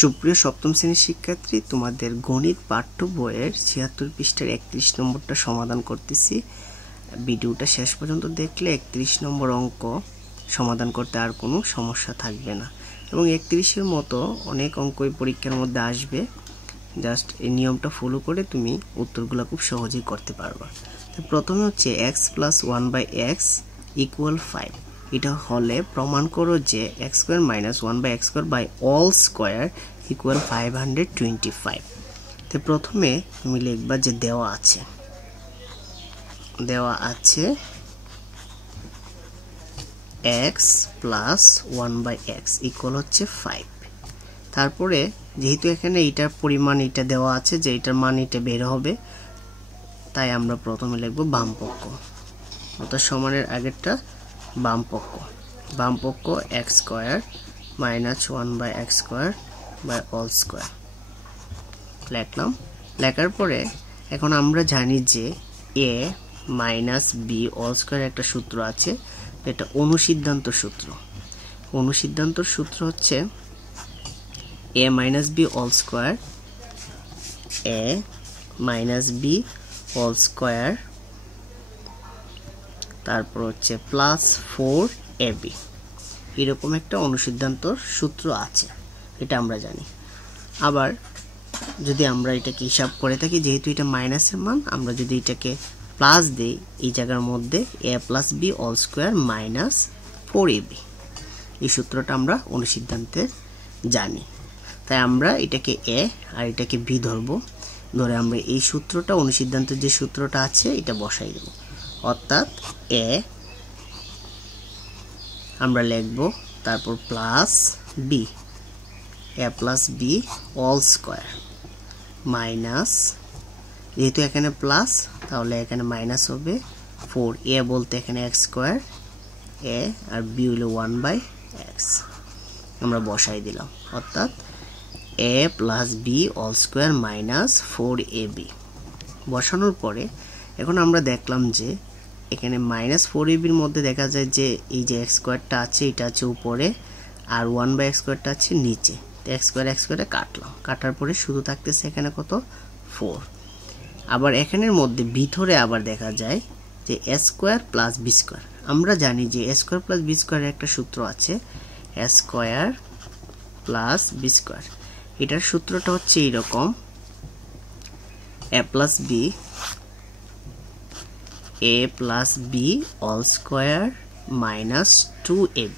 সুপ্রিয় সপ্তম শ্রেণীর শিক্ষার্থী, তোমাদের গণিত পাঠ্য বইয়ের ৭৬ পৃষ্ঠার ৩১ নম্বরটা সমাধান করতেছি। ভিডিওটা শেষ পর্যন্ত দেখলে ৩১ নম্বর অঙ্ক সমাধান করতে আর কোনো সমস্যা থাকবে না, এবং ৩১-এর মতো অনেক অঙ্কই পরীক্ষার মধ্যে আসবে। জাস্ট এই নিয়মটা ফলো করে তুমি উত্তরগুলো খুব সহজেই করতে পারবা। তো প্রথমে হচ্ছে x + 1/x = 5। এটা হলে প্রমাণ করো যে x² - 1/x² = 525। তো প্রথমে তুমি লিখবা যে দেওয়া আছে x + 1/x = 5। তারপরে যেহেতু এখানে এটার পরিমাণ এটা দেওয়া আছে যে এটার মান এটা বের হবে, তাই আমরা প্রথমে লিখব বাম পক্ষ, অর্থাৎ সমানের আগেরটা বাম পক্ষ x² - 1/x² লিখলাম। লেখার পরে এখন আমরা জানি যে a - b² একটা সূত্র আছে, এটা অনুসিদ্ধান্ত সূত্র। অনুসিদ্ধান্তর সূত্র হচ্ছে a - b² তারপর হচ্ছে +4ab, এরকম একটা অনুসিদ্ধান্তর সূত্র আছে, এটা আমরা জানি। আবার যদি আমরা এটাকে হিসাব করে থাকি, যেহেতু এটা মাইনাসের মান, আমরা যদি এটাকে প্লাস দেই এই জায়গার মধ্যে a + b² - 4ab, এই সূত্রটা আমরা অনুসিদ্ধান্তে জানি। তাই আমরা এটাকে a আর এটাকে b ধরবো, ধরে আমরা এই সূত্রটা অনুসিদ্ধান্তের যে সূত্রটা আছে এটা বসাই দেব। অর্থাৎ a আমরা লিখব, তারপর plus b, a + b² minus, যেহেতু এখানে প্লাস তাহলে এখানে মাইনাস হবে 4, a বলতে এখানে x² a আর b হলো 1/x, আমরা বসাই দিলাম। অর্থাৎ a + b² - 4ab বসানোর পরে এখন আমরা দেখলাম যে এখানে -4ab এর মধ্যে দেখা যায় যে এই যে x² আছে এটা আছে উপরে আর 1/x² আছে নিচে। তো x² কাটলাম, কাটার পরে শুধু থাকতেছে এখানে কত 4। আবার এখানের মধ্যে ভিতরে আবার দেখা যায় যে a² + b²। আমরা জানি যে a² + b² এর একটা সূত্র আছে, a² + b²। এটার সূত্রটা হচ্ছে এইরকম, a + b - 2ab।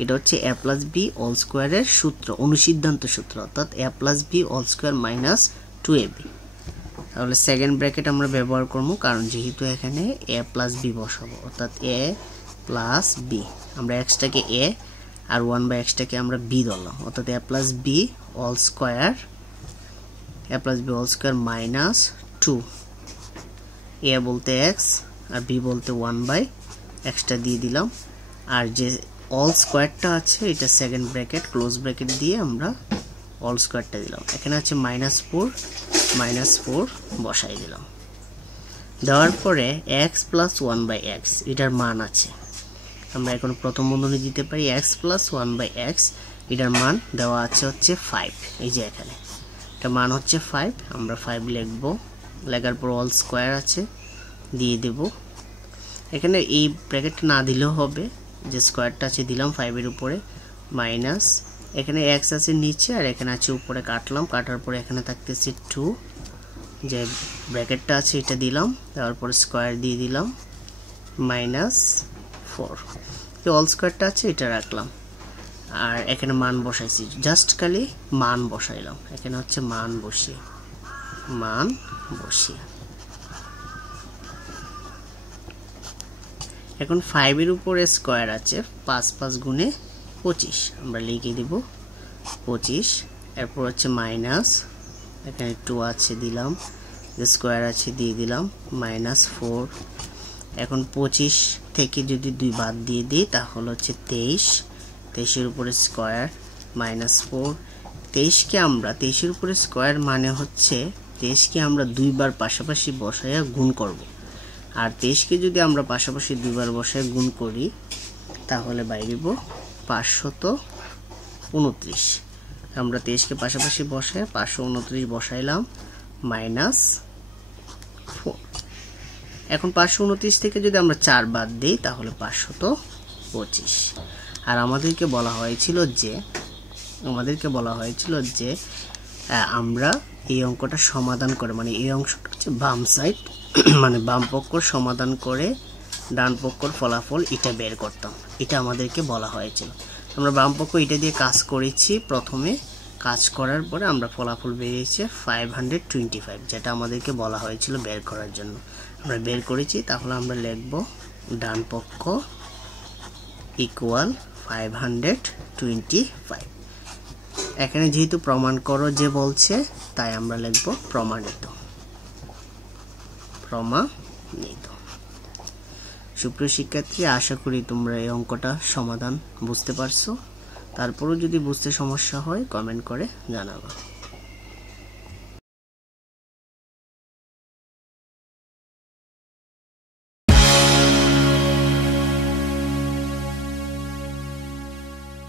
এটা হচ্ছে a + b² এর সূত্র, অনুসিদ্ধান্ত সূত্র, অর্থাৎ a + b² - 2ab। তাহলে সেকেন্ড ব্র্যাকেট আমরা ব্যবহার করব, কারণ যেহেতু এখানে a + b বসাবো, অর্থাৎ a + b, আমরা x-টাকে a আর 1/x-টাকে আমরা b ধরলাম, অর্থাৎ a + b² - 2, a বলতে x আর b বলতে 1/x দিয়ে দিলাম। আর যে অল স্কয়ারটা আছে এটা সেকেন্ড ব্র্যাকেট ক্লোজ ব্র্যাকেট দিয়ে আমরা অল স্কয়ারটা দিলাম। এখানে আছে -4 বসাই দিলাম। দেওয়ার পরে x + 1/x এটার মান আছে, আমরা এখন প্রথম বন্ধনী দিতে পারি x + 1/x, এটার মান দেওয়া আছে হচ্ছে 5। এই যে এখানে এটা মান হচ্ছে 5, আমরা 5 লিখব। লেখার পর অল স্কয়ার আছে দিয়ে দেব। এখানে এই ব্র্যাকেট না দিলেও হবে, যে স্কয়ারটা আছে দিলাম 5 এর উপরে, মাইনাস এখানে x আছে নিচে আর এখানে আছে উপরে, কাটলাম, কাটার পরে এখানে থাকতেছে 2, যে ব্র্যাকেটটা আছে এটা দিলাম, দেওয়ার পরে স্কয়ার দিয়ে দিলাম, -4, এই অল স্কয়ারটা আছে এটা রাখলাম। আর এখানে মান বসাইছি, জাস্ট খালি মান বসাইলাম, এখানে হচ্ছে মান বসিয়ে এখন 5 এর উপরে স্কয়ার আছে, 5 × 5 = 25, আমরা লিখে দেব 25। এরপর হচ্ছে মাইনাস, এখানে 2 আছে দিলাম, যে স্কয়ার আছে দিয়ে দিলাম, -4। এখন 25 থেকে যদি 2 বাদ দিয়ে দিই তাহলে হচ্ছে 23, 23 এর উপরে স্কয়ার -4। 23কে আমরা 23 এর উপরে স্কয়ার মানে হচ্ছে 23কে আমরা 2 বার পাশাপাশি বসায়া গুণ করব, আর 23কে যদি আমরা পাশাপাশি 2 বার বসায় গুণ করি তাহলে বাইরেব 529। আমরা 23 কে পাশাপাশি বসে 529 বসাইলাম মাইনাস 4। এখন 529 থেকে যদি আমরা 4 বাদ দিই তাহলে 525। আর আমাদেরকে বলা হয়েছিল যে আমরা এই অঙ্কটা সমাধান করে, মানে এই অংশটা হচ্ছে বাম সাইড মানে বাম পক্ষর সমাধান করে ডান পক্ষর ফলাফল এটা বের করতাম, এটা আমাদেরকে বলা হয়েছিল। আমরা বাম পক্ষ এটা দিয়ে কাজ করেছি, প্রথমে কাজ করার পরে আমরা ফলাফল বেরিয়েছে 525, যেটা আমাদেরকে বলা হয়েছিল বের করার জন্য। আমরা বের করেছি, তাহলে আমরা লিখব ডান পক্ষ ইকুয়াল 525। এখানে যেহেতু প্রমাণ করো যে বলছে, তাই আমরা লিখব প্রমাণিত। সুপ্রিয় শিক্ষার্থী, আশা করি তোমরা এই অঙ্কটা সমাধান বুঝতে পারছো। তারপরও যদি বুঝতে সমস্যা হয় কমেন্ট করে জানাবা।